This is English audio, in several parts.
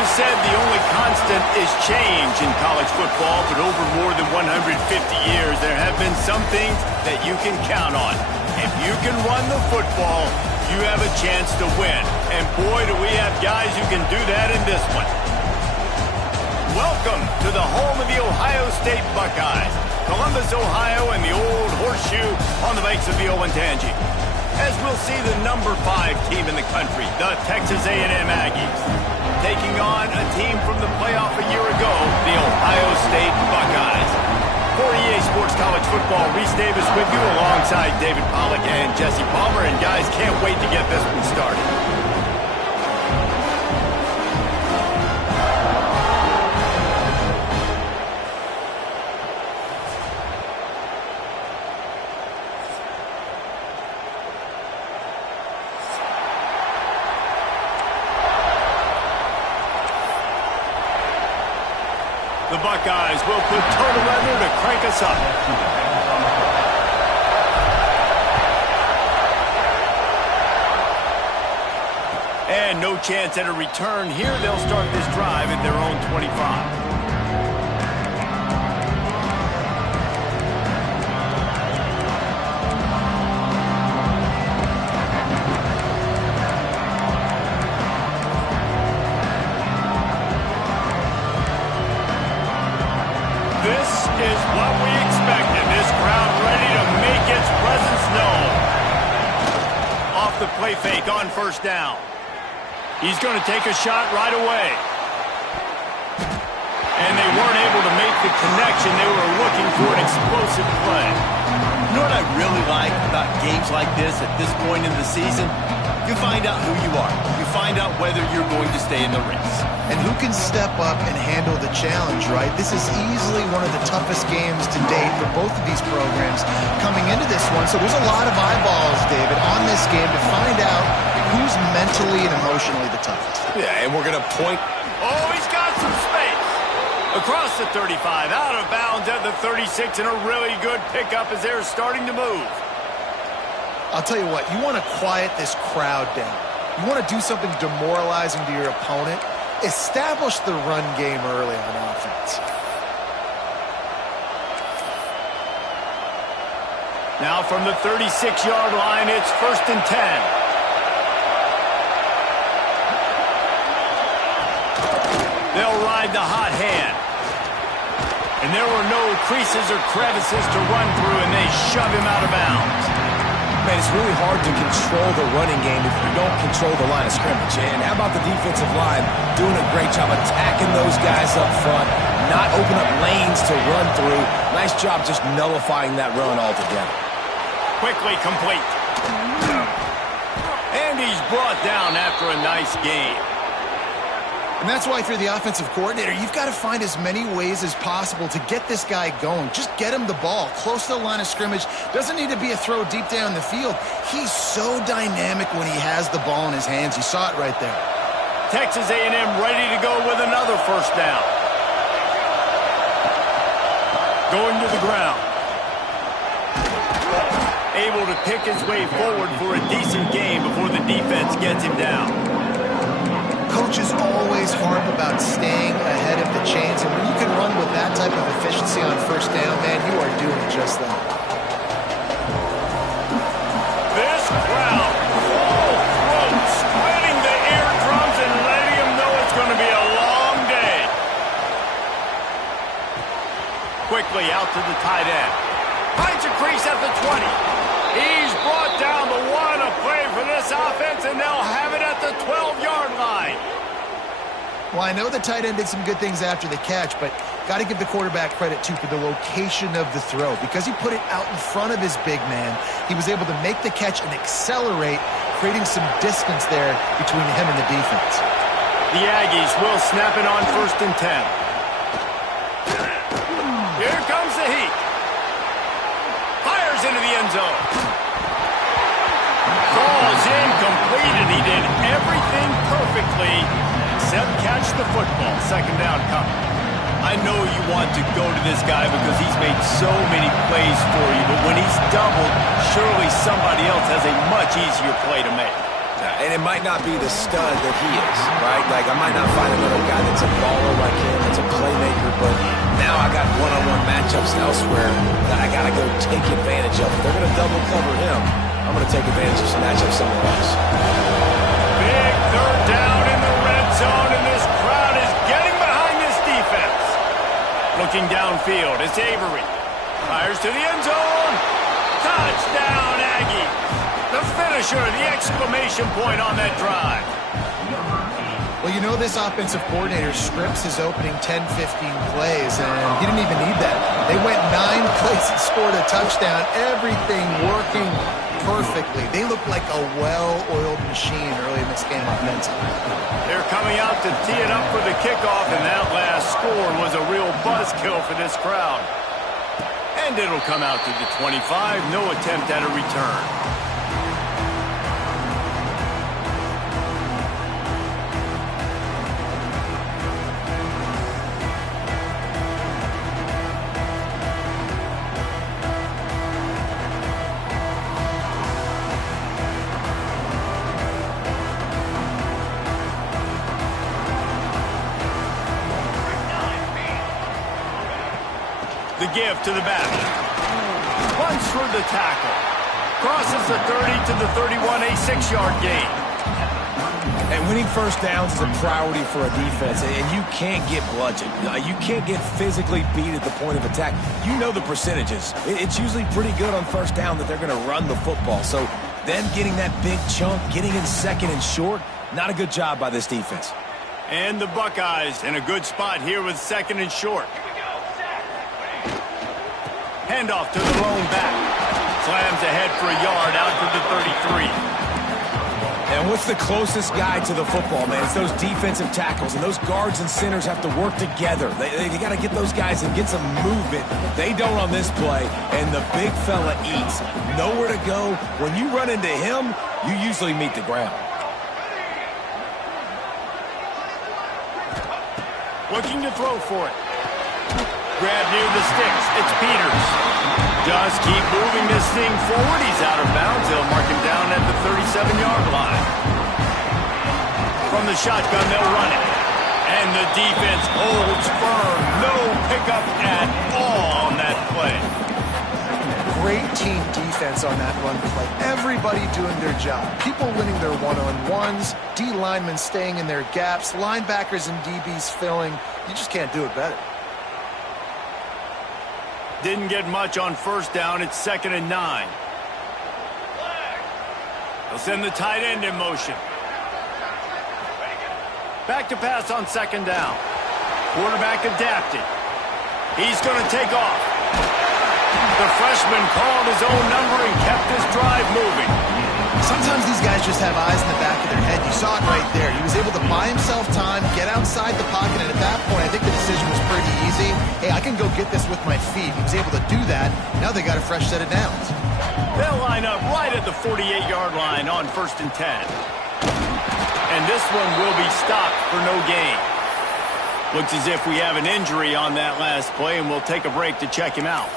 is said the only constant is change in college football, but over more than 150 years, there have been some things that you can count on. If you can run the football, you have a chance to win. And boy, do we have guys who can do that in this one. Welcome to the home of the Ohio State Buckeyes, Columbus, Ohio, and the old horseshoe on the banks of the Olentangy. As we'll see the number 5 team in the country, the Texas A&M Aggies, taking on a team from the playoff a year ago, the Ohio State Buckeyes. For EA Sports College Football, Reese Davis with you alongside David Pollack and Jesse Palmer. And guys, can't wait to get this one started. The Buckeyes will put total weather to crank us up. And no chance at a return here. They'll start this drive at their own 25. This is what we expected. This crowd ready to make its presence known. Off the play fake on first down. He's going to take a shot right away. And they weren't able to make the connection. They were looking for an explosive play. You know what I really like about games like this at this point in the season? You find out who you are. You find out whether you're going to stay in the race. And who can step up and handle the challenge, right? This is easily one of the toughest games to date for both of these programs coming into this one. So there's a lot of eyeballs, David, on this game to find out who's mentally and emotionally the toughest. Yeah, and we're going to point. Oh, he's got some space. Across the 35, out of bounds at the 36, and a really good pickup as they're starting to move. I'll tell you what, you want to quiet this crowd down. You want to do something demoralizing to your opponent. Establish the run game early on offense. Now from the 36-yard line, it's 1st and 10. They'll ride the hot hand. And there were no creases or crevices to run through, and they shove him out of bounds. Man, it's really hard to control the running game if you don't control the line of scrimmage. And how about the defensive line doing a great job attacking those guys up front, not open up lanes to run through. Nice job just nullifying that run altogether. Quickly complete. And he's brought down after a nice game. And that's why if you're the offensive coordinator, you've got to find as many ways as possible to get this guy going. Just get him the ball close to the line of scrimmage. Doesn't need to be a throw deep down the field. He's so dynamic when he has the ball in his hands. You saw it right there. Texas A&M ready to go with another first down. Going to the ground. Able to pick his way forward for a decent game before the defense gets him down. Coaches always harp about staying ahead of the chains, and when you can run with that type of efficiency on first down, man, you are doing just that. This crowd, full throat, splitting the eardrums and letting them know it's going to be a long day. Quickly out to the tight end. Finds a crease at the 20. He's brought down, but what a play for this offense, and they'll have it at the 12-yard line. Well, I know the tight end did some good things after the catch, but got to give the quarterback credit, too, for the location of the throw. Because he put it out in front of his big man, he was able to make the catch and accelerate, creating some distance there between him and the defense. The Aggies will snap it on 1st and 10. Here comes the heat. Fires into the end zone. Falls incomplete, and he did everything perfectly except catch the football. 2nd down coming. I know you want to go to this guy because he's made so many plays for you, but when he's doubled, surely somebody else has a much easier play to make. And it might not be the stud that he is, right? Like, I might not find another guy that's a baller like him, that's a playmaker, but now I got one-on-one matchups elsewhere that I got to go take advantage of. If they're going to double cover him, I'm going to take advantage of some matchups somewhere else. Big third down in the red zone, and this crowd is getting behind this defense. Looking downfield, it's Avery. Fires to the end zone. Touchdown, Aggies. The finisher, the exclamation point on that drive. Well, you know this offensive coordinator scripts his opening 10, 15 plays, and he didn't even need that. They went 9 plays and scored a touchdown. Everything working perfectly. They look like a well-oiled machine early in this game offensively. They're coming out to tee it up for the kickoff, and that last score was a real buzzkill for this crowd. And it'll come out to the 25. No attempt at a return. The give to the back. Runs for the tackle. Crosses the 30 to the 31, a 6-yard gain. And winning first downs is a priority for a defense, and you can't get bludgeoned. You can't get physically beat at the point of attack. You know the percentages. It's usually pretty good on first down that they're going to run the football. So them getting that big chunk, getting in second and short, not a good job by this defense. And the Buckeyes in a good spot here with second and short. Handoff to the lone back. Slams ahead for a yard out to the 33. And what's the closest guy to the football, man? It's those defensive tackles, and those guards and centers have to work together. They got to get those guys and get some movement. They don't on this play, and the big fella eats. Nowhere to go. When you run into him, you usually meet the ground. Looking to throw for it. Grab near the sticks. It's Peters. Just keep moving this thing forward. He's out of bounds. They'll mark him down at the 37-yard line. From the shotgun, they'll run it. And the defense holds firm. No pickup at all on that play. Great team defense on that run play. Everybody doing their job. People winning their one-on-ones. D linemen staying in their gaps. Linebackers and DBs filling. You just can't do it better. Didn't get much on first down. It's 2nd and 9. They'll send the tight end in motion. Back to pass on 2nd down. Quarterback adapted. He's going to take off. The freshman called his own number and kept this drive moving. Sometimes these guys just have eyes in the back of their head. You saw it right there. He was able to buy himself time, get outside the pocket, and at that point, I think the decision was pretty easy. Hey, I can go get this with my feet. He was able to do that. Now they got a fresh set of downs. They'll line up right at the 48-yard line on 1st and 10. And this one will be stopped for no gain. Looks as if we have an injury on that last play, and we'll take a break to check him out.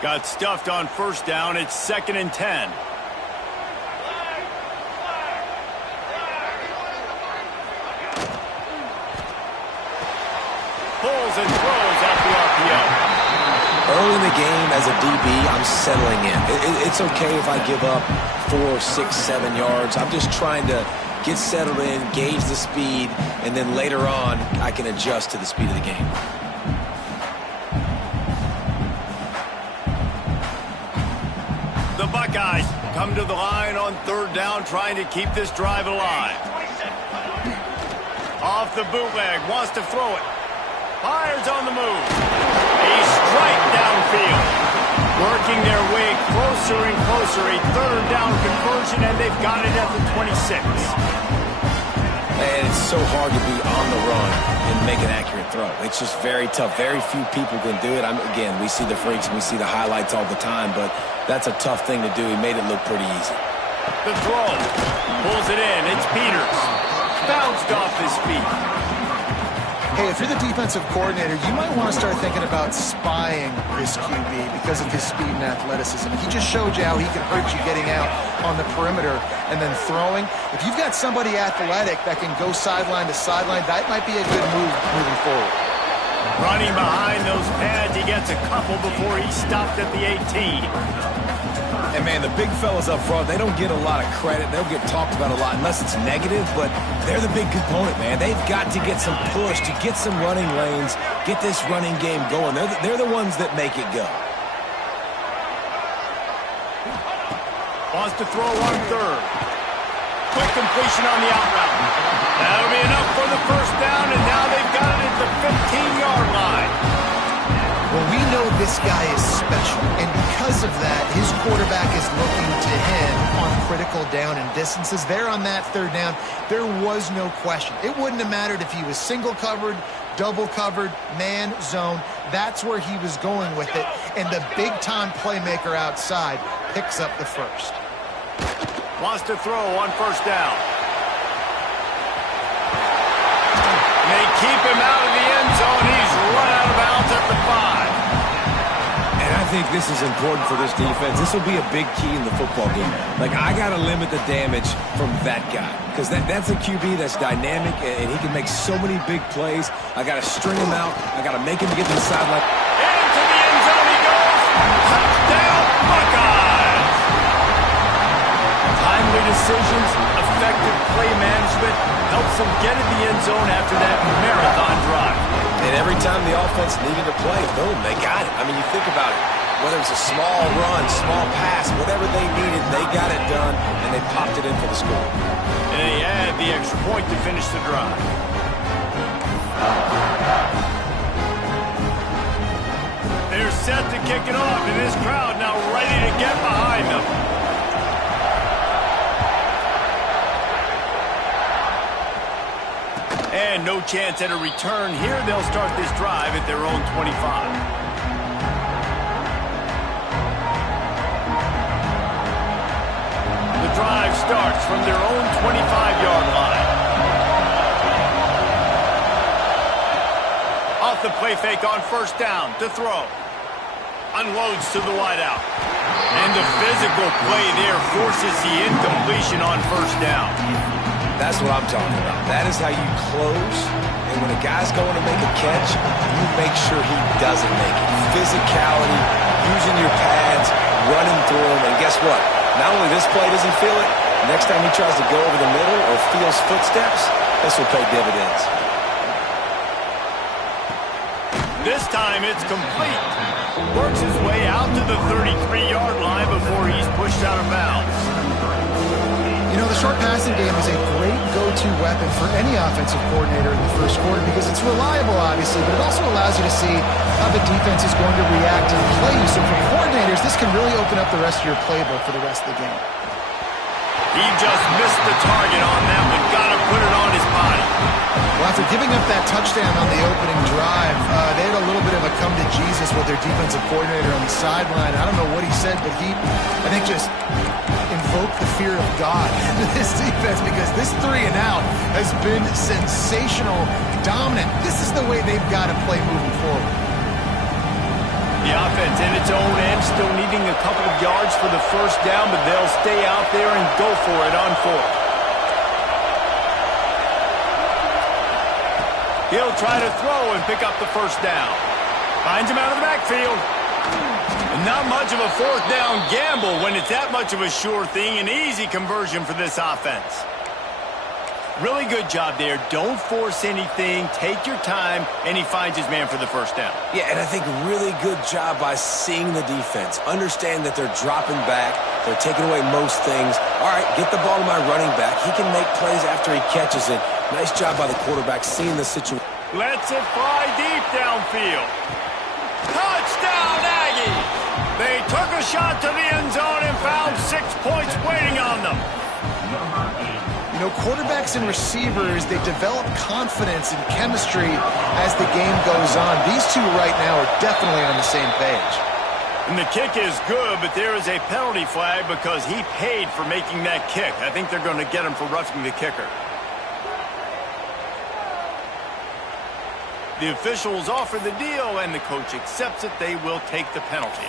Got stuffed on first down. It's 2nd and 10. Pulls and throws off the RPO. Early in the game as a DB, I'm settling in. It's okay if I give up 4, 6, 7 yards. I'm just trying to get settled in, gauge the speed, and then later on, I can adjust to the speed of the game. The Buckeyes come to the line on 3rd down, trying to keep this drive alive. Off the bootleg, wants to throw it. Fires on the move. A strike downfield. Working their way closer and closer. A 3rd down conversion, and they've got it at the 26. And it's so hard to be on the run and make an accurate throw. It's just very tough. Very few people can do it. Again, we see the freaks and we see the highlights all the time, but that's a tough thing to do. He made it look pretty easy. The throw. Pulls it in. It's Peters. Bounced off his feet. Hey, if you're the defensive coordinator, you might want to start thinking about spying this QB because of his speed and athleticism. He just showed you how he can hurt you getting out on the perimeter and then throwing. If you've got somebody athletic that can go sideline to sideline, that might be a good move moving forward. Running behind those pads, he gets a couple before he stopped at the 18. And, man, the big fellas up front, they don't get a lot of credit. They'll get talked about a lot unless it's negative, but they're the big component, man. They've got to get some push, to get some running lanes, get this running game going. They're the ones that make it go. Wants to throw on third. Quick completion on the out route. That'll be enough for the first down, and now they've got it at the 15-yard line. Well, we know this guy is special, and because of that, his quarterback is looking to him on critical down and distances. There on that third down, there was no question. It wouldn't have mattered if he was single covered, double covered, man, zone. That's where he was going with it, and the big-time playmaker outside picks up the first. Wants to throw on first down. They keep him out of the end zone. He's run out of bounds at the 5. And I think this is important for this defense. This will be a big key in the football game. Like, I got to limit the damage from that guy because that's a QB that's dynamic, and he can make so many big plays. I got to string him out. I got to make him get to the sideline. Into the end zone he goes. Touchdown, Buckeyes. Timely decisions, effective play management helps them get in the end zone after that marathon drive. And every time the offense needed to play, boom, they got it. I mean, you think about it. Whether it was a small run, small pass, whatever they needed, they got it done, and they popped it in for the score. And they had the extra point to finish the drive. They're set to kick it off, and this crowd now ready to get behind them. And no chance at a return here. They'll start this drive at their own 25. The drive starts from their own 25-yard line. Off the play fake on first down to throw. Unloads to the wideout. And the physical play there forces the incompletion on first down. That's what I'm talking about. That is how you close. And when a guy's going to make a catch, you make sure he doesn't make it. Physicality, using your pads, running through him. And guess what? Not only this play does he feel it, next time he tries to go over the middle or feels footsteps, this will pay dividends. This time it's complete. Works his way out to the 33-yard line before he's pushed out of bounds. You know, the short passing game is a great go-to weapon for any offensive coordinator in the first quarter because it's reliable, obviously, but it also allows you to see how the defense is going to react and play you. So for coordinators, this can really open up the rest of your playbook for the rest of the game. He just missed the target on that one. Got to put it on his body. Well, after giving up that touchdown on the opening drive, they had a little bit of a come to Jesus with their defensive coordinator on the sideline. I don't know what he said, but he, I think, just invoked the fear of God into this defense because this 3 and out has been sensational, dominant. This is the way they've got to play moving forward. The offense in its own end, still needing a couple of yards for the first down, but they'll stay out there and go for it on fourth. He'll try to throw and pick up the first down. Finds him out of the backfield. And not much of a fourth down gamble when it's that much of a sure thing. An easy conversion for this offense. Really good job there. Don't force anything. Take your time, and he finds his man for the first down. Yeah, and I think really good job by seeing the defense. Understand that they're dropping back. They're taking away most things. All right, get the ball to my running back. He can make plays after he catches it. Nice job by the quarterback seeing the situation. Lets it fly deep downfield. Touchdown, Aggies! They took a shot to the end zone and found 6 points waiting on them. You know, quarterbacks and receivers, they develop confidence and chemistry as the game goes on. These two right now are definitely on the same page. And the kick is good, but there is a penalty flag because he paid for making that kick. I think they're going to get him for roughing the kicker. The officials offer the deal, and the coach accepts it. They will take the penalty.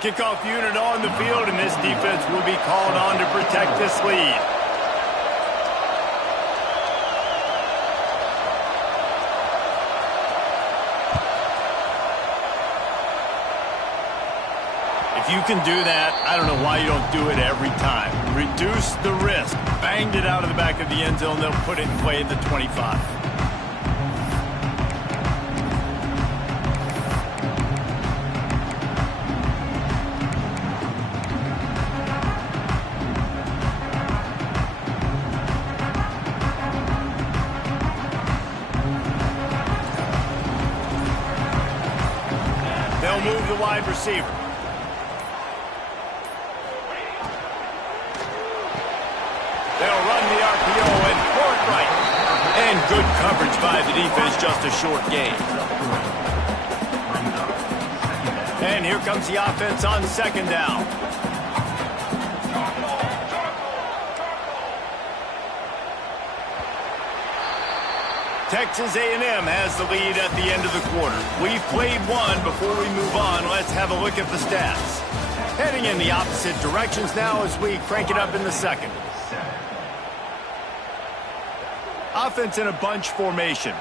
Kickoff unit on the field, and this defense will be called on to protect this lead. If you can do that, I don't know why you don't do it every time. Reduce the risk. Banged it out of the back of the end zone. They'll put it in play at the 25. They'll move the wide receiver. They'll run the RPO and throw it right. And good coverage by the defense, just a short gain. And here comes the offense on second down. Texas A&M has the lead at the end of the quarter. We've played one. Before we move on, let's have a look at the stats. Heading in the opposite directions now as we crank it up in the second. Offense in a bunch formation.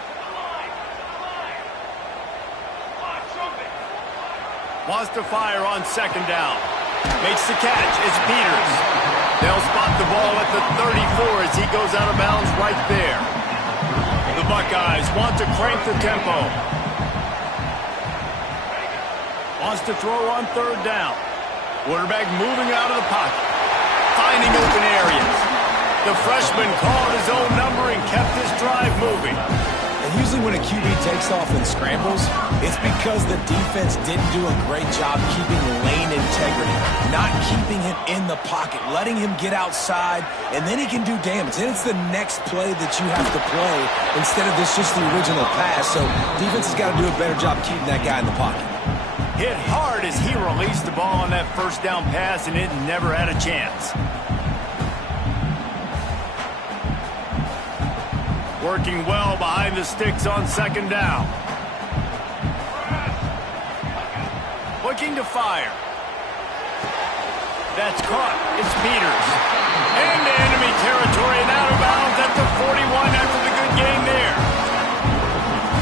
Wants to fire on second down. Makes the catch. It's Peters. They'll spot the ball at the 34 as he goes out of bounds right there. The Buckeyes want to crank the tempo. Wants to throw on third down. Quarterback moving out of the pocket. Finding open areas. The freshman called his own number and kept his drive moving. And usually when a QB takes off and scrambles, it's because the defense didn't do a great job keeping lane integrity, not keeping him in the pocket, letting him get outside, and then he can do damage. Then it's the next play that you have to play instead of this just the original pass. So defense has got to do a better job keeping that guy in the pocket. Hit hard as he released the ball on that first down pass, and it never had a chance. Working well behind the sticks on second down. Looking to fire. That's caught. It's Peters. Into enemy territory and out of bounds at the 41 after the good game there.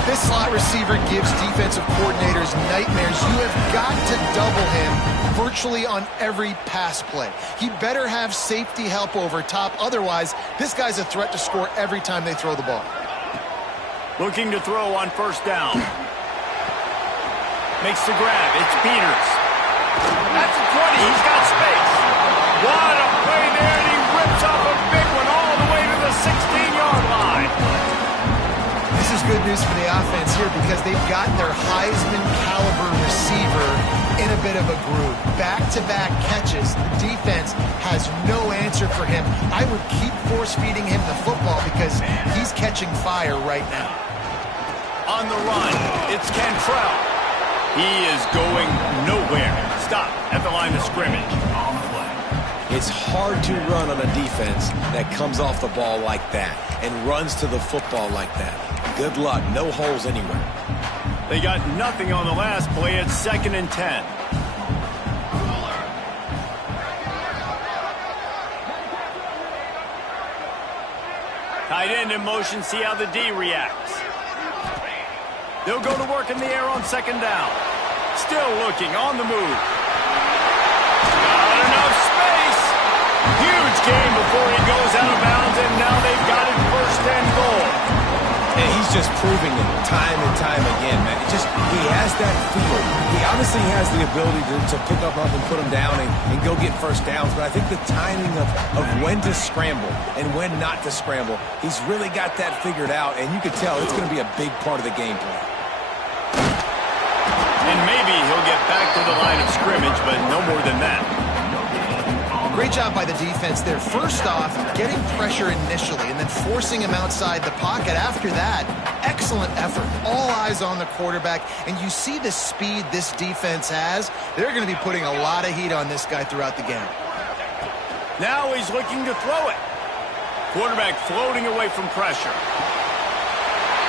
This slot receiver gives defensive coordinators nightmares. You have got to double him virtually on every pass play. He better have safety help over top. Otherwise, this guy's a threat to score every time they throw the ball. Looking to throw on first down. Makes the grab. It's Peters. That's a 20. He's got space. What a play there, and he rips off a big one all the way to the 16-yard line. This is good news for the offense here because they've got their Heisman-caliber receiver in a bit of a groove. Back-to-back catches. The defense has no answer for him. I would keep force-feeding him the football because he's catching fire right now. On the run, it's Cantrell. He is going nowhere. Stop at the line of scrimmage. It's hard to run on a defense that comes off the ball like that and runs to the football like that. Good luck. No holes anywhere. They got nothing on the last play. It's 2nd and 10. Tight end in motion. See how the D reacts. They'll go to work in the air on second down. Still looking on the move. Got enough space. Huge gain before he goes out of bounds, and now they've got it 1st and goal. And he's just proving it time and time again, man. He has that feel. He obviously has the ability to pick up and put him down and go get first downs, but I think the timing of when to scramble and when not to scramble, he's really got that figured out, and you can tell it's going to be a big part of the game plan. And maybe he'll get back to the line of scrimmage, but no more than that. Great job by the defense there. First off, getting pressure initially and then forcing him outside the pocket. After that, excellent effort. All eyes on the quarterback. And you see the speed this defense has. They're going to be putting a lot of heat on this guy throughout the game. Now he's looking to throw it. Quarterback floating away from pressure.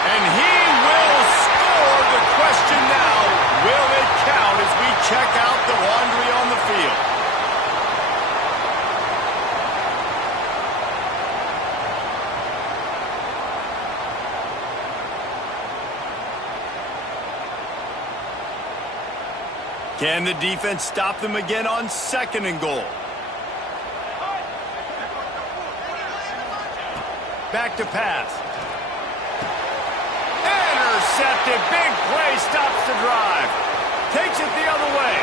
And he question now, will it count as we check out the laundry on the field? Can the defense stop them again on 2nd and goal? Back to pass. Intercepted. Big play. Stops the drive. Takes it the other way.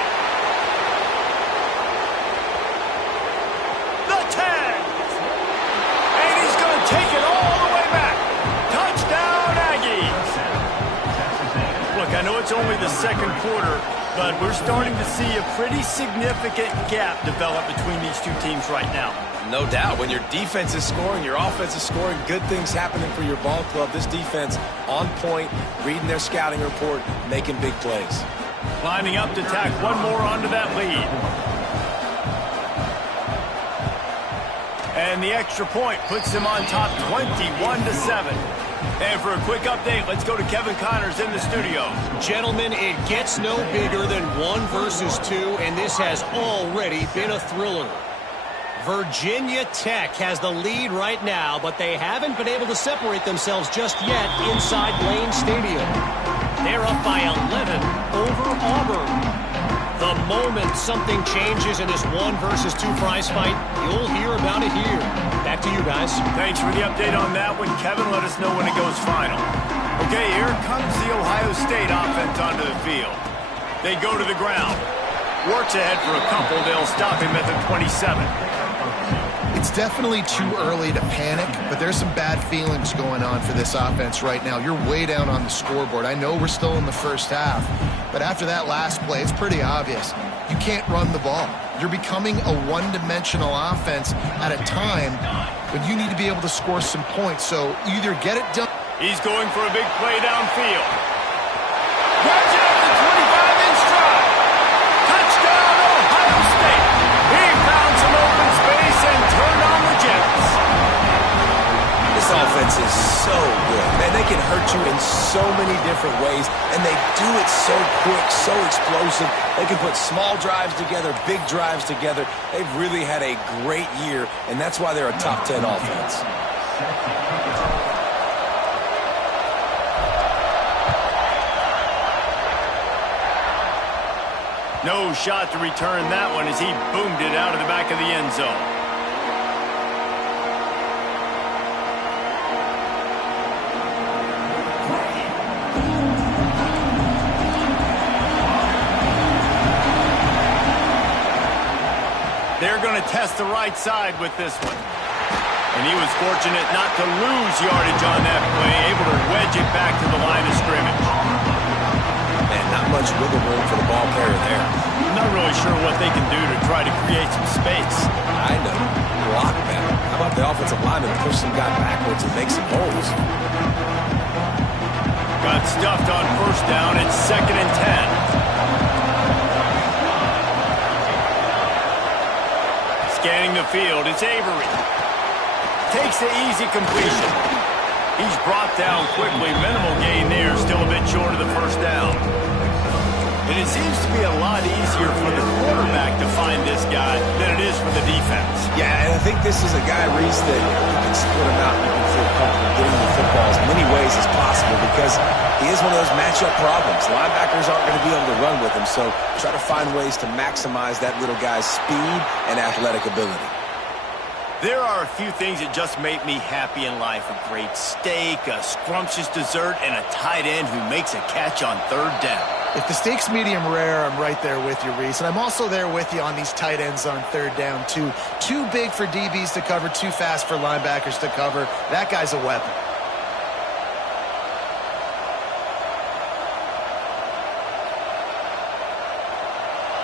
The 10. And he's going to take it all the way back. Touchdown, Aggies. Look, I know it's only the 2nd quarter, but we're starting to see a pretty significant gap develop between these two teams right now. No doubt. When your defense is scoring, your offense is scoring, good things happening for your ball club. This defense on point, reading their scouting report, making big plays. Lining up to tack one more onto that lead. And the extra point puts them on top 21-7. And for a quick update, let's go to Kevin Connors in the studio. Gentlemen, it gets no bigger than 1 versus 2, and this has already been a thriller. Virginia Tech has the lead right now, but they haven't been able to separate themselves just yet inside Lane Stadium. They're up by 11 over Auburn. The moment something changes in this 1 versus 2 prize fight, you'll hear about it here. Back to you guys. Thanks for the update on that one, Kevin. Let us know when it goes final. Okay, here comes the Ohio State offense onto the field. They go to the ground. Works ahead for a couple. They'll stop him at the 27. It's definitely too early to panic, but there's some bad feelings going on for this offense right now. You're way down on the scoreboard. I know we're still in the first half, but after that last play, it's pretty obvious. You can't run the ball. You're becoming a one-dimensional offense at a time when you need to be able to score some points. So either get it done. He's going for a big play downfield. Grabs it up to 25 in stride. Touchdown, Ohio State. He found some open space and turned on the Jets. This offense is so good. Man, they can hurt you in so many different ways, and they do it so quick, so explosive. They can put small drives together, big drives together. They've really had a great year, and that's why they're a top 10 offense. No shot to return that one as he boomed it out of the back of the end zone. They're going to test the right side with this one. And he was fortunate not to lose yardage on that play, able to wedge it back to the line of scrimmage. Man, not much wiggle room for the ball carrier there. I'm not really sure what they can do to try to create some space. I know. Block better. How about the offensive lineman push some guy backwards and make some holes? Got stuffed on first down. It's 2nd and 10. Scanning the field, it's Avery. Takes the easy completion. He's brought down quickly. Minimal gain there, still a bit short of the first down. And it seems to be a lot easier for the quarterback to find this guy than it is for the defense. Yeah, and I think this is a guy, Reese, that you can split him out and you can feel comfortable getting the football as many ways as possible because he is one of those matchup problems. Linebackers aren't going to be able to run with him, so try to find ways to maximize that little guy's speed and athletic ability. There are a few things that just make me happy in life. A great steak, a scrumptious dessert, and a tight end who makes a catch on 3rd down. If the steak's medium rare, I'm right there with you, Reese. And I'm also there with you on these tight ends on 3rd down, too. Too big for DBs to cover, too fast for linebackers to cover. That guy's a weapon.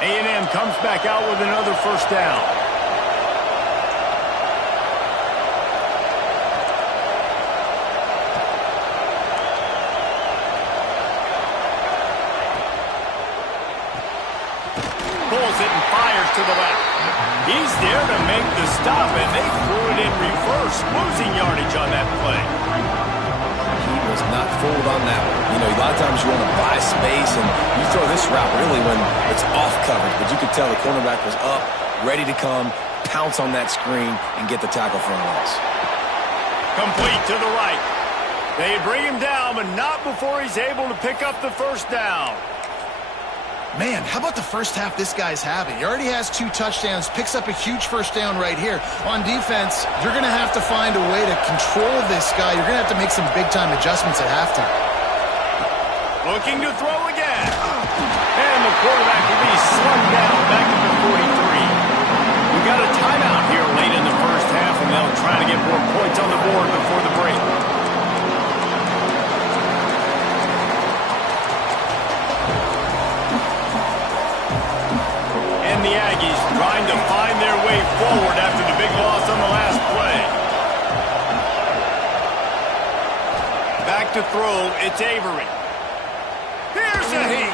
A&M comes back out with another first down. Pulls it and fires to the left. He's there to make the stop, and they threw it in reverse, losing yardage on that play. Keep was not fooled on that one. You know, a lot of times you want to buy space, and you throw this route really when it's off coverage. But you could tell the cornerback was up, ready to come, pounce on that screen, and get the tackle for a loss. Complete to the right. They bring him down, but not before he's able to pick up the first down. Man, how about the first half this guy's having? He already has 2 touchdowns, picks up a huge first down right here. On defense, you're going to have to find a way to control this guy. You're going to have to make some big-time adjustments at halftime. Looking to throw again. And the quarterback will be slung down back at the 43. We got a timeout here late in the first half, and they'll try to get more points on the board before the break. The Aggies trying to find their way forward after the big loss on the last play. Back to throw, it's Avery. Here's a heat.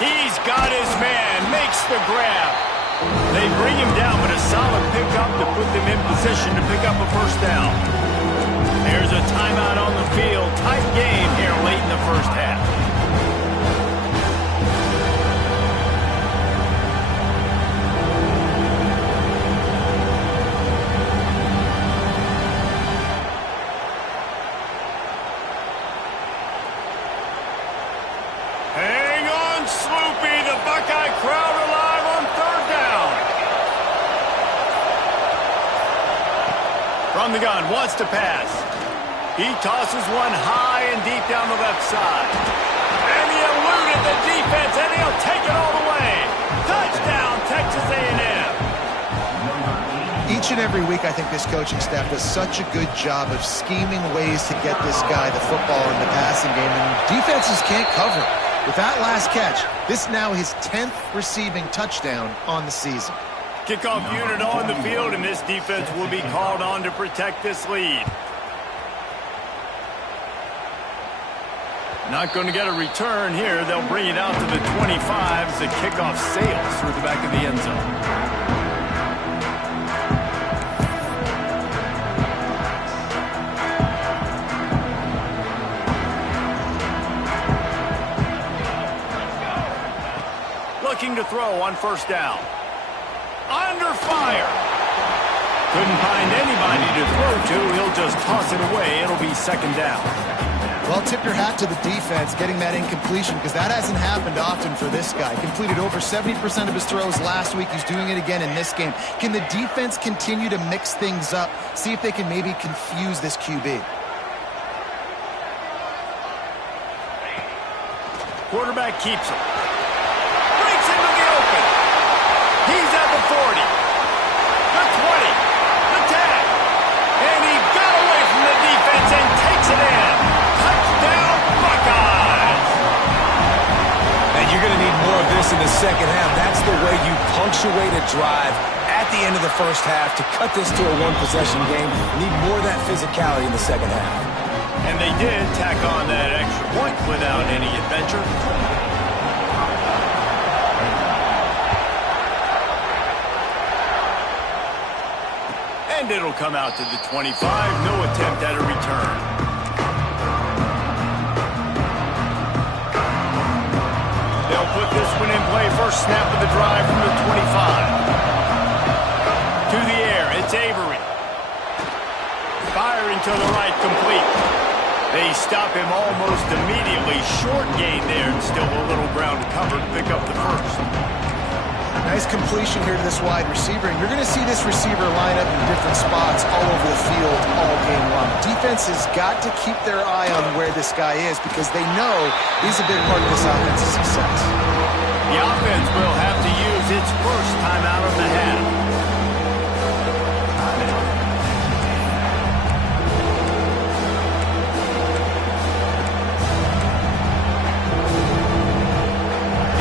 He's got his man, makes the grab. They bring him down, but a solid pickup to put them in position to pick up a first down. There's a timeout on the field. Tight game here late in the first half. From the gun, wants to pass. He tosses one high and deep down the left side. And he eluded the defense, and he'll take it all the way. Touchdown, Texas A&M. Each and every week, I think this coaching staff does such a good job of scheming ways to get this guy the football in the passing game, and defenses can't cover it. With that last catch, this now his 10th receiving touchdown on the season. Kickoff unit on the field, and this defense will be called on to protect this lead. Not going to get a return here. They'll bring it out to the 25 as the kickoff sails through the back of the end zone. Looking to throw on first down. Under fire. Couldn't find anybody to throw to. He'll just toss it away. It'll be second down. Well, tip your hat to the defense getting that incompletion, because that hasn't happened often for this guy. Completed over 70% of his throws last week. He's doing it again in this game. Can the defense continue to mix things up? See if they can maybe confuse this QB. Quarterback keeps him. Breaks into the open. He's at the 40, the 20, the 10, and he got away from the defense and takes it in. Touchdown, Buckeyes! And you're going to need more of this in the second half. That's the way you punctuate a drive at the end of the first half to cut this to a one-possession game. You need more of that physicality in the second half. And they did tack on that extra point without any adventure. And it'll come out to the 25. No attempt at a return. They'll put this one in play. First snap of the drive from the 25. To the air, it's Avery. Firing to the right, complete. They stop him almost immediately. Short gain there, and still a little ground to cover to pick up the first. Nice completion here to this wide receiver, and you're going to see this receiver line up in different spots all over the field all game long. Defense has got to keep their eye on where this guy is, because they know he's a big part of this offense's success. The offense will have to use its first timeout of the half.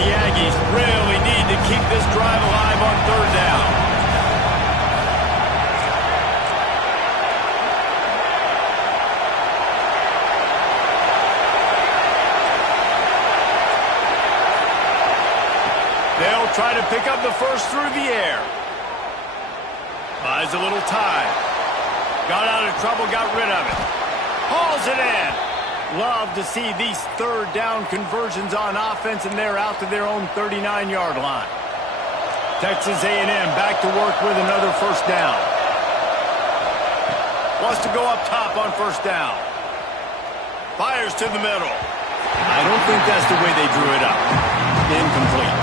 The Aggies really need to keep this drive alive on third down. They'll try to pick up the first through the air. Buys a little time. Got out of trouble, got rid of it. hauls it in. Love to see these third down conversions on offense, and they're out to their own 39-yard line. Texas A&M back to work with another first down. Wants to go up top on first down. Fires to the middle. I don't think that's the way they drew it up. Incomplete.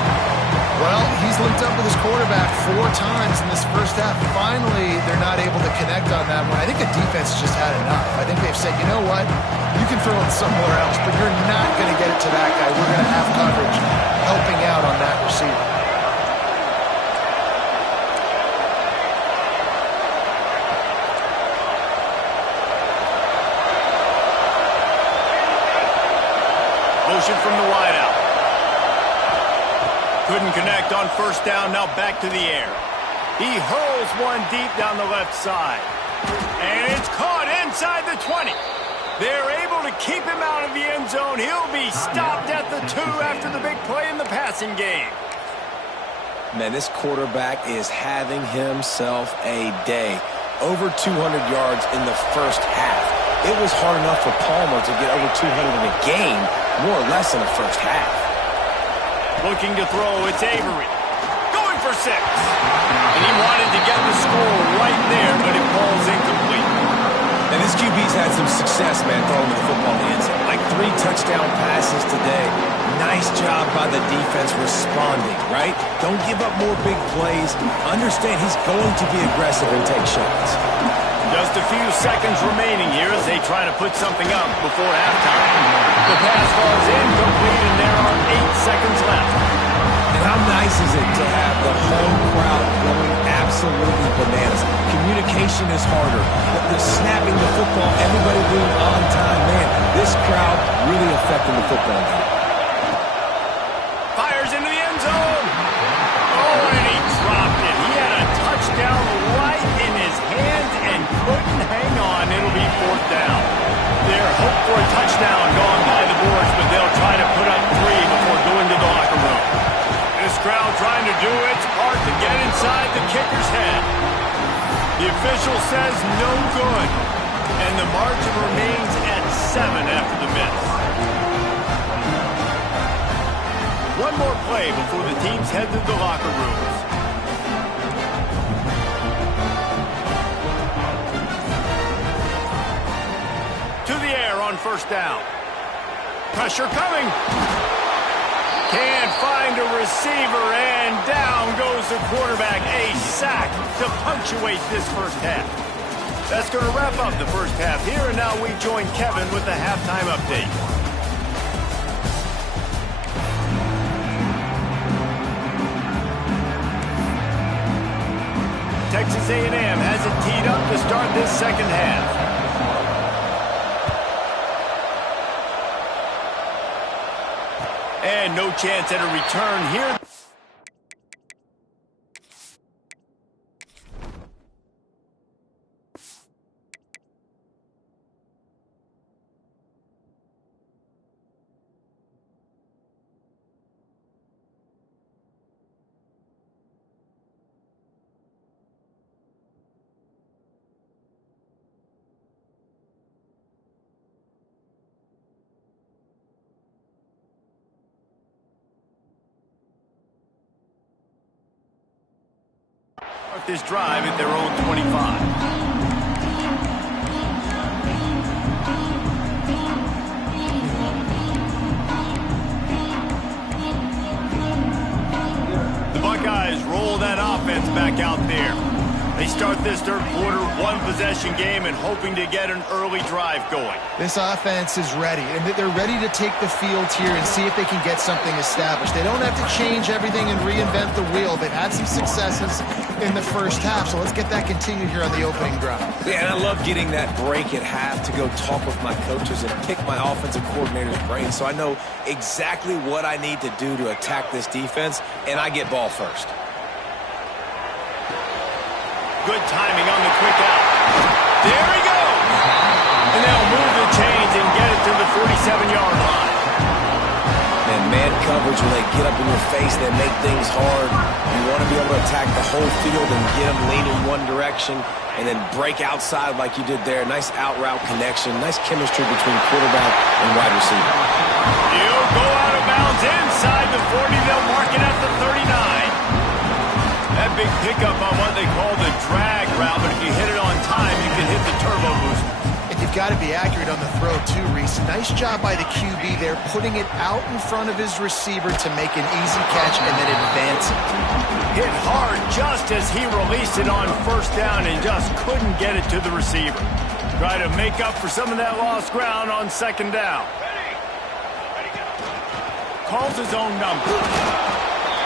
Well, he's linked up with his quarterback 4 times in this first half. Finally, they're not able to connect on that one. I think the defense just had enough. I think they've said, you know what? You can throw it somewhere else, but you're not going to get it to that guy. We're going to have coverage helping out on that receiver. Motion from the wideout. Couldn't connect on first down, now back to the air. He hurls one deep down the left side. And it's caught inside the 20. They're able to keep him out of the end zone. He'll be stopped at the 2 after the big play in the passing game. Man, this quarterback is having himself a day. Over 200 yards in the first half. It was hard enough for Palmer to get over 200 in a game, more or less in the first half. Looking to throw, it's Avery. Going for 6. And he wanted to get the score right there, but it falls incomplete. And this QB's had some success, man, throwing the football in the end zone. Like 3 touchdown passes today. Nice job by the defense responding, right? Don't give up more big plays. Understand he's going to be aggressive and take shots. Just a few seconds remaining here as they try to put something up before halftime. The pass falls incomplete, and there are 8 seconds left. And how nice is it to have the home crowd going absolutely bananas? Communication is harder. The snapping the football, everybody being on time. Man, this crowd really affecting the football game. Fires into the end zone. Oh, and he dropped it. He had a touchdown right in his hands and couldn't hang on. It'll be 4th down. Their hope for a touchdown gone by the boards, but they'll try to put up 3 before going to the locker room. This crowd trying to do its part to get inside the kicker's head. The official says no good, and the margin remains at 7 after the miss. One more play before the teams head to the locker rooms. To the air on first down. Pressure coming. Can't find a receiver, and down goes the quarterback. A sack to punctuate this first half. That's going to wrap up the first half here, and now we join Kevin with the halftime update. Texas A&M has it teed up to start this second half. And no chance at a return here. This drive at their own 25. The Buckeyes roll that offense back out there. They start this third quarter, 1-possession game, and hoping to get an early drive going. This offense is ready, and they're ready to take the field here and see if they can get something established. They don't have to change everything and reinvent the wheel. They've had some successes in the first half, so let's get that continued here on the opening drive. Yeah, and I love getting that break at half to go talk with my coaches and pick my offensive coordinator's brain so I know exactly what I need to do to attack this defense, and I get ball first. Good timing on the quick out. There he goes. And they'll move the chains and get it to the 47-yard line. And man coverage, when they get up in your face, they make things hard. You want to be able to attack the whole field and get them leaning one direction and then break outside like you did there. Nice out route connection, nice chemistry between quarterback and wide receiver. He'll go out of bounds inside the 40. They'll mark it at the 39. That big pickup on what they call the drag route, but if you hit it on time, you can hit the turbo booster. And you've got to be accurate on the throw, too, Reese. Nice job by the QB there, putting it out in front of his receiver to make an easy catch and then advance it. Hit hard just as he released it on first down and just couldn't get it to the receiver. Try to make up for some of that lost ground on second down. Calls his own number.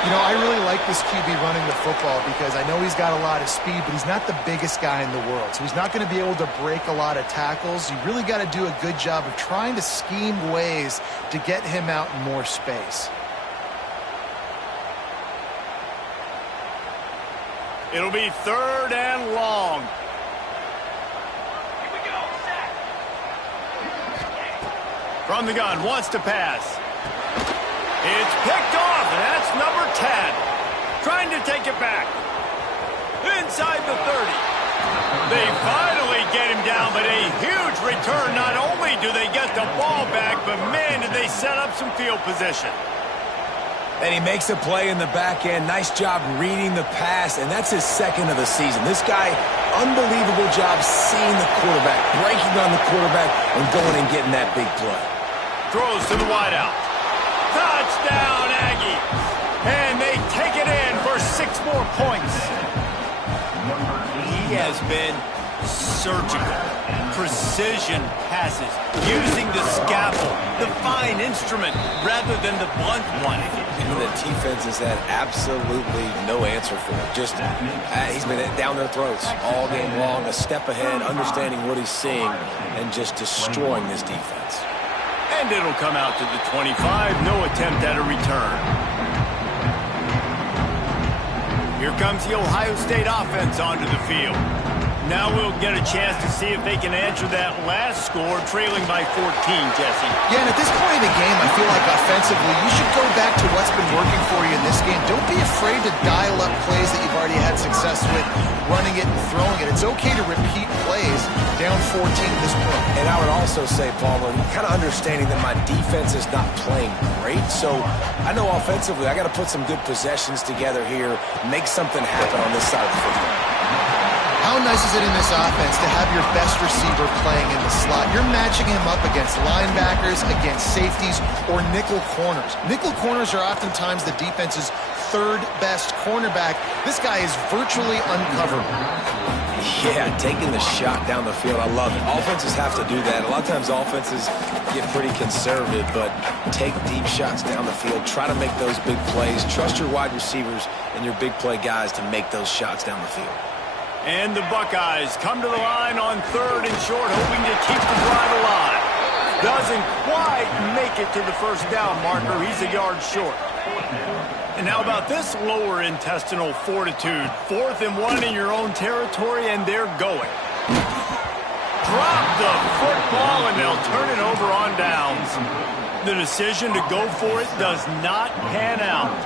You know, I really like this QB running the football because I know he's got a lot of speed, but he's not the biggest guy in the world. So he's not going to be able to break a lot of tackles. You really got to do a good job of trying to scheme ways to get him out in more space. It'll be 3rd and long. From the gun, wants to pass. It's picked off, and that's number 10. Trying to take it back. Inside the 30. They finally get him down, but a huge return. Not only do they get the ball back, but man, did they set up some field position. And he makes a play in the back end. Nice job reading the pass, and that's his 2nd of the season. This guy, unbelievable job seeing the quarterback, breaking on the quarterback, and going and getting that big play. Throws to the wideout. Touchdown, Aggie. And they take it in for 6 more points. He has been surgical. Precision passes. Using the scaffold, the fine instrument, rather than the blunt one. And the defense has had absolutely no answer for it. Just, he's been down their throats all game long, a step ahead, understanding what he's seeing, and just destroying this defense. And it'll come out to the 25. No attempt at a return. Here comes the Ohio State offense onto the field. Now we'll get a chance to see if they can answer that last score, trailing by 14, Jesse. Yeah, and at this point in the game, I feel like offensively, you should go back to what's been working for you in this game. Don't be afraid to dial up plays that you've already had success with, running it and throwing it. It's okay to repeat plays down 14 at this point. And I would also say, Paul, kind of understanding that my defense is not playing great, so I know offensively I got to put some good possessions together here, make something happen on this side of the football. How nice is it in this offense to have your best receiver playing in the slot? You're matching him up against linebackers, against safeties, or nickel corners. Nickel corners are oftentimes the defense's 3rd best cornerback. This guy is virtually uncoverable. Yeah, taking the shot down the field, I love it. Offenses have to do that. A lot of times offenses get pretty conservative, but take deep shots down the field. Try to make those big plays. Trust your wide receivers and your big play guys to make those shots down the field. And the Buckeyes come to the line on 3rd and short, hoping to keep the drive alive. Doesn't quite make it to the first down marker. He's a yard short. And how about this lower intestinal fortitude? 4th and 1 in your own territory, and they're going. Drop the football, and they'll turn it over on downs. The decision to go for it does not pan out.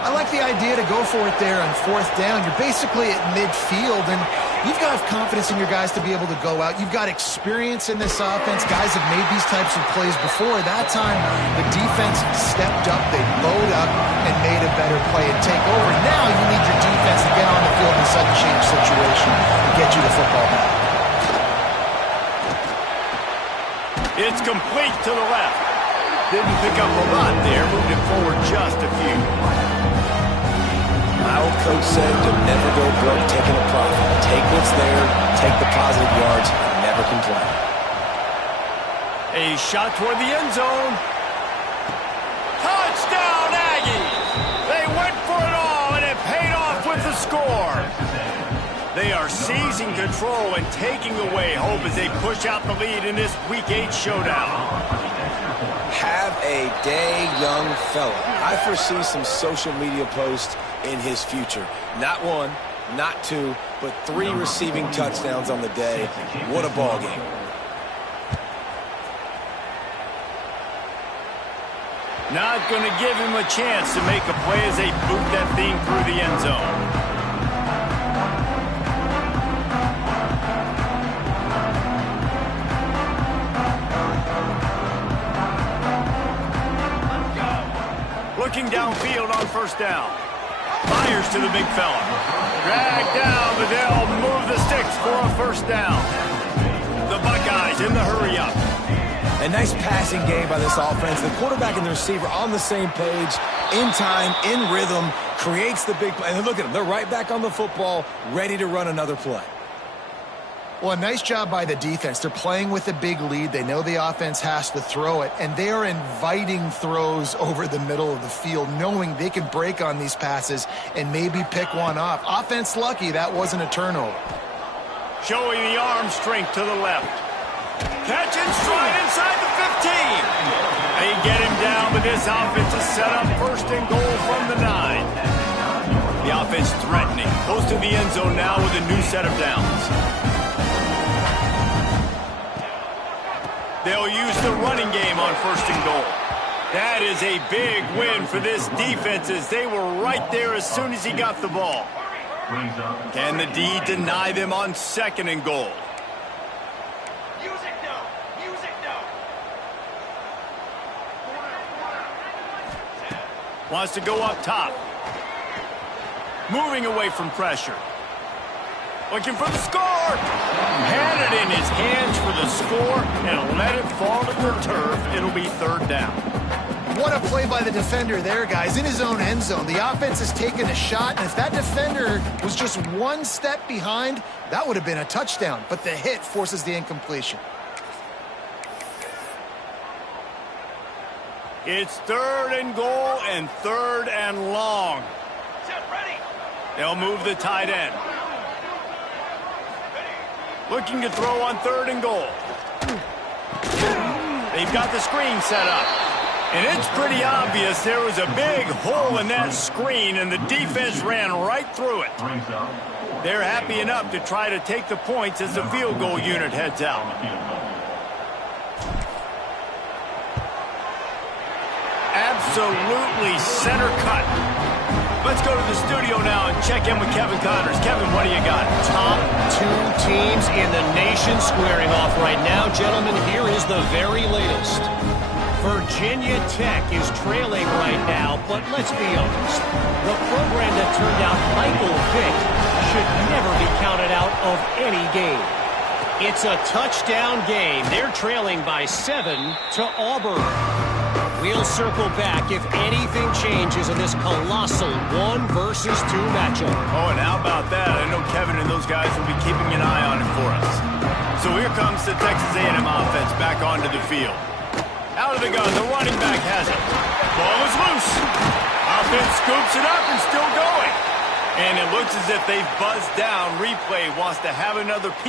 I like the idea to go for it there on 4th down. You're basically at midfield, and you've got to have confidence in your guys to be able to go out. You've got experience in this offense. Guys have made these types of plays before. That time, the defense stepped up. They bowed up and made a better play and take over. Now you need your defense to get on the field in a sudden change situation and get you the football back. It's complete to the left. Didn't pick up a lot there. Moved it forward just a few. My old coach said to never go broke taking a profit. Take what's there, take the positive yards, and never complain. A shot toward the end zone. Touchdown, Aggies! They went for it all, and it paid off with the score. They are seizing control and taking away hope as they push out the lead in this Week 8 showdown. Have a day, young fella. I foresee some social media posts in his future. Not 1, not 2, but 3 receiving touchdowns on the day. What a ball game. Not going to give him a chance to make a play as they boot that thing through the end zone. Looking downfield on first down. Fires to the big fella. Dragged down, but they'll move the sticks for a first down. The Buckeyes in the hurry-up. A nice passing game by this offense. The quarterback and the receiver on the same page, in time, in rhythm, creates the big play. And look at them. They're right back on the football, ready to run another play. Well, a nice job by the defense. They're playing with a big lead. They know the offense has to throw it, and they are inviting throws over the middle of the field, knowing they can break on these passes and maybe pick one off. Offense lucky that wasn't a turnover. Showing the arm strength to the left. Catch and stride inside the 15. They get him down, but this offense is set up first and goal from the 9. The offense threatening. Close to the end zone now with a new set of downs. They'll use the running game on first and goal. That is a big win for this defense as they were right there as soon as he got the ball. Can the D deny them on second and goal? Wants to go up top. Moving away from pressure. Looking for the score. Had it in his hands for the score and let it fall to the turf. It'll be third down. What a play by the defender there, guys. In his own end zone, the offense has taken a shot, and if that defender was just one step behind, that would have been a touchdown. But the hit forces the incompletion. It's third and goal and third and long. They'll move the tight end. Looking to throw on third and goal. They've got the screen set up. And it's pretty obvious there was a big hole in that screen, and the defense ran right through it. They're happy enough to try to take the points as the field goal unit heads out. Absolutely center cut. Let's go to the studio now and check in with Kevin Connors. Kevin, what do you got? Top two teams in the nation squaring off right now. Gentlemen, here is the very latest. Virginia Tech is trailing right now, but let's be honest. The program that turned out Michael Vick should never be counted out of any game. It's a touchdown game. They're trailing by 7 to Auburn. We'll circle back if anything changes in this colossal 1 versus 2 matchup. Oh, and how about that? I know Kevin and those guys will be keeping an eye on it for us. So here comes the Texas A&M offense back onto the field. Out of the gun, the running back has it. Ball is loose. Offense scoops it up and still going. And it looks as if they've buzzed down. Replay wants to have another piece.